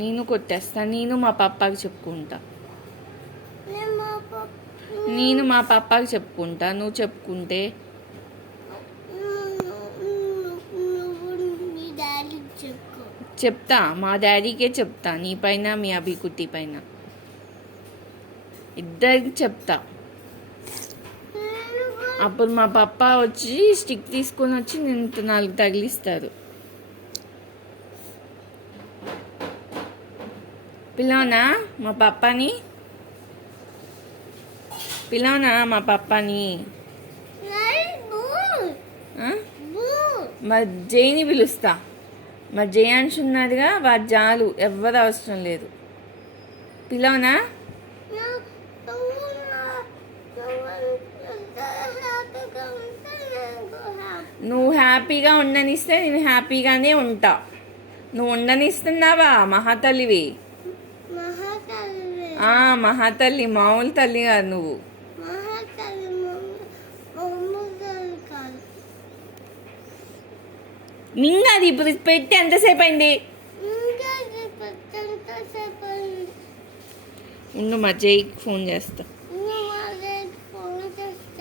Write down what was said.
నేను కొట్టేస్తా. నేను మా పప్పాకి చెప్పుకుంటా. నేను మా పప్పాకి చెప్పుకుంటా. నువ్వు చెప్పుకుంటే చెప్తా. మా డాడీకే చెప్తా. నీ పైన మీ అభికుట్టి పైన ఇద్దరికి చెప్తా. అప్పుడు మా పప్ప వచ్చి స్టిక్ తీసుకొని వచ్చి నేను 4 తగిలిస్తారు. పిలవనా మా పప్పని? పిలవనా మా పప్పని? మరి జైని పిలుస్తా. మరి జయాంశ్ ఉన్నారుగా, వాడు చాలు, ఎవ్వరు అవసరం లేదు. పిలవనా? నువ్వు హ్యాపీగా ఉండనిస్తే నేను హ్యాపీగానే ఉంటా. నువ్వు ఉండనిస్తున్నావా? మహాతల్లివి. మహాతల్లి, మామూలు తల్లి కాదు నువ్వు. నింగా అది ఇప్పుడు పెట్టి ఎంతసేపు అయింది? ఉండు, మా జైకి ఫోన్ చేస్తా.